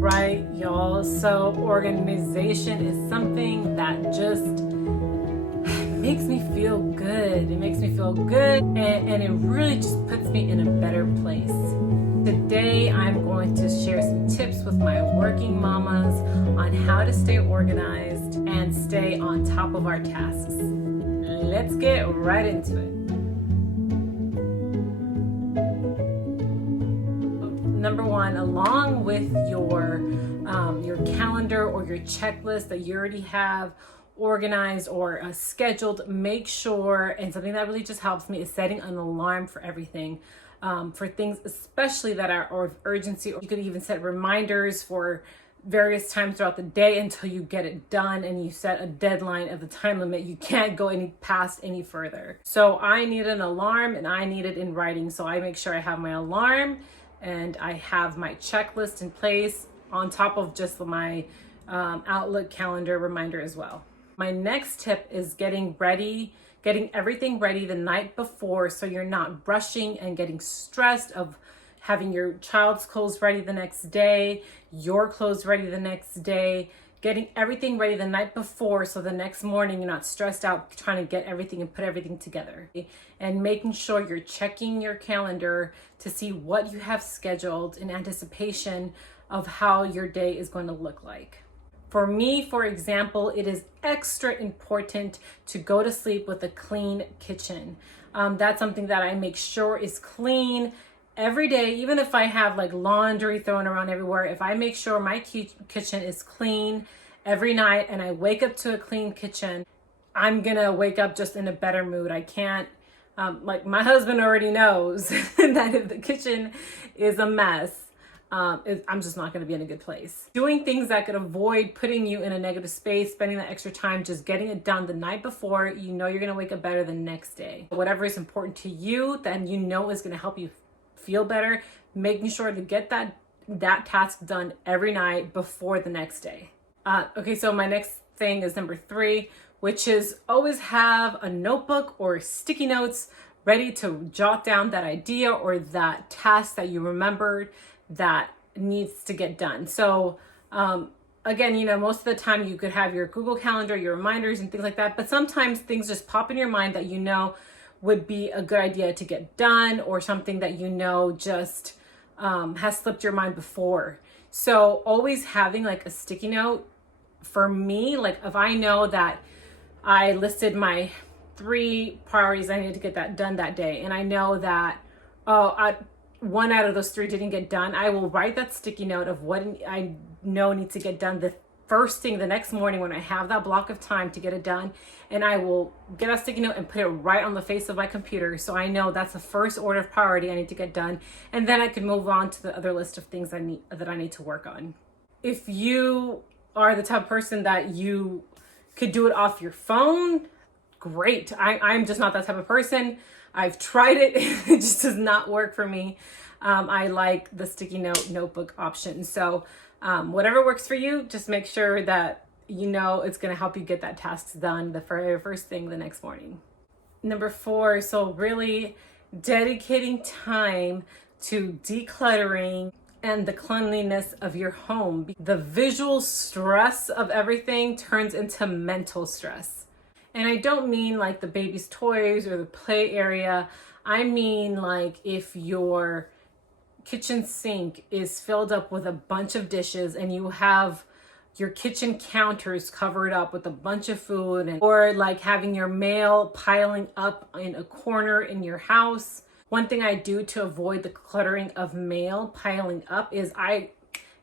right, y'all. So organization is something that just makes me feel good. It makes me feel good, and it really just puts me in a better place. Today, I'm going to share some tips with my working mamas on how to stay organized and stay on top of our tasks. Let's get right into it. Number one, along with your calendar or your checklist that you already have organized or scheduled, make sure, and something that really just helps me is setting an alarm for everything. For things especially that are of urgency, or you could even set reminders for various times throughout the day until you get it done, and you set a deadline of the time limit. You can't go past any further. So I need an alarm, and I need it in writing. So I make sure I have my alarm and I have my checklist in place on top of just my Outlook calendar reminder as well. My next tip is getting everything ready the night before, so you're not rushing and getting stressed of having your child's clothes ready the next day, your clothes ready the next day, getting everything ready the night before, so the next morning you're not stressed out trying to get everything and put everything together. And making sure you're checking your calendar to see what you have scheduled in anticipation of how your day is going to look like. For me, for example, it is extra important to go to sleep with a clean kitchen. That's something that I make sure is clean every day. Even if I have like laundry thrown around everywhere, if I make sure my kitchen is clean every night and I wake up to a clean kitchen, I'm gonna wake up just in a better mood. I can't, like my husband already knows that if the kitchen is a mess, I'm just not going to be in a good place. Doing things that could avoid putting you in a negative space, spending that extra time, just getting it done the night before, you know you're going to wake up better the next day. Whatever is important to you, then you know is going to help you feel better, making sure to get that task done every night before the next day. Okay, so my next thing is number 3, which is always have a notebook or sticky notes ready to jot down that idea or that task that you remembered that needs to get done. So again, most of the time you could have your Google Calendar, your reminders and things like that, but sometimes things just pop in your mind that would be a good idea to get done, or something that just has slipped your mind before. So always having like a sticky note, for me, like if I know that I listed my 3 priorities, I need to get that done that day, and I know that one out of those 3 didn't get done, I will write that sticky note of what I know needs to get done the first thing the next morning when I have that block of time to get it done. And I will get a sticky note and put it right on the face of my computer, so I know that's the first order of priority I need to get done. And then I can move on to the other list of things that I need to work on. If you are the type of person that you could do it off your phone, great. I'm just not that type of person. I've tried it. It just does not work for me. I like the sticky note notebook option. So whatever works for you, just make sure that it's going to help you get that task done the very first thing the next morning. Number 4, so really dedicating time to decluttering and the cleanliness of your home. The visual stress of everything turns into mental stress. And I don't mean like the baby's toys or the play area. I mean like if your kitchen sink is filled up with a bunch of dishes and you have your kitchen counters covered up with a bunch of food, or like having your mail piling up in a corner in your house. One thing I do to avoid the cluttering of mail piling up is I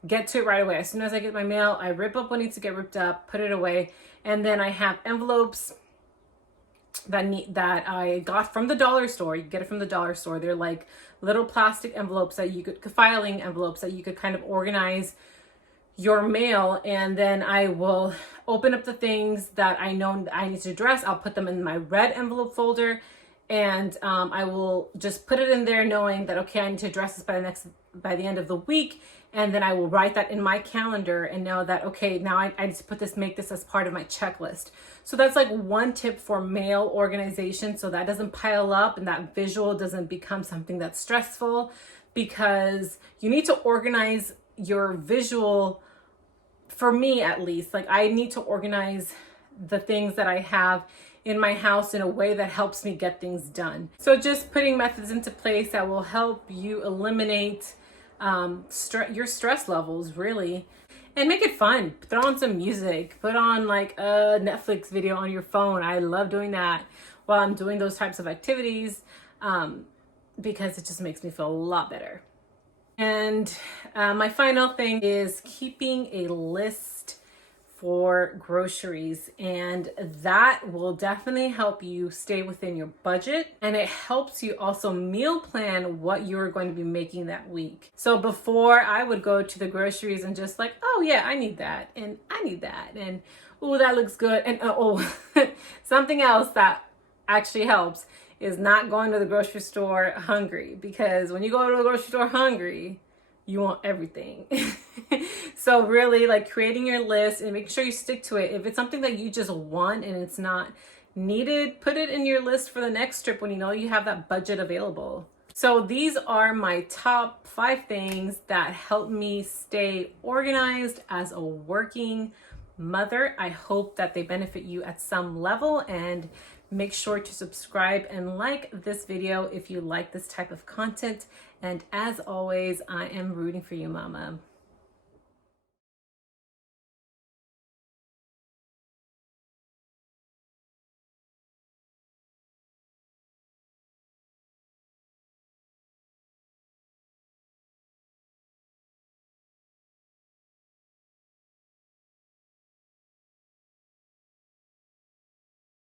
get to it right away. As soon as I get my mail, I rip up what needs to get ripped up, put it away, and then I have envelopes that I got from the dollar store. You get it from the dollar store. They're like little plastic envelopes that filing envelopes that you could kind of organize your mail. And then I will open up the things that I know I need to address. I'll put them in my red envelope folder, and I will just put it in there knowing that, okay, I need to address this by the end of the week. And then I will write that in my calendar and know that, okay, now I need to make this as part of my checklist. So that's like one tip for mail organization, so that doesn't pile up and that visual doesn't become something that's stressful, because you need to organize your visual, for me at least, like I need to organize the things that I have in my house in a way that helps me get things done. So just putting methods into place that will help you eliminate your stress levels, really, and make it fun. Throw on some music, put on like a Netflix video on your phone. I love doing that while I'm doing those types of activities, because it just makes me feel a lot better. And my final thing is keeping a list for groceries, and that will definitely help you stay within your budget, and it helps you also meal plan what you're going to be making that week. So before, I would go to the groceries and just like, oh yeah, I need that and I need that, and oh, that looks good, and oh something else that actually helps is not going to the grocery store hungry, because when you go to the grocery store hungry, you want everything. So really, like, creating your list and making sure you stick to it. If it's something that you just want and it's not needed, put it in your list for the next trip when you know you have that budget available. So these are my top 5 things that help me stay organized as a working mother. I hope that they benefit you at some level, and make sure to subscribe and like this video if you like this type of content. And as always, I am rooting for you, mama.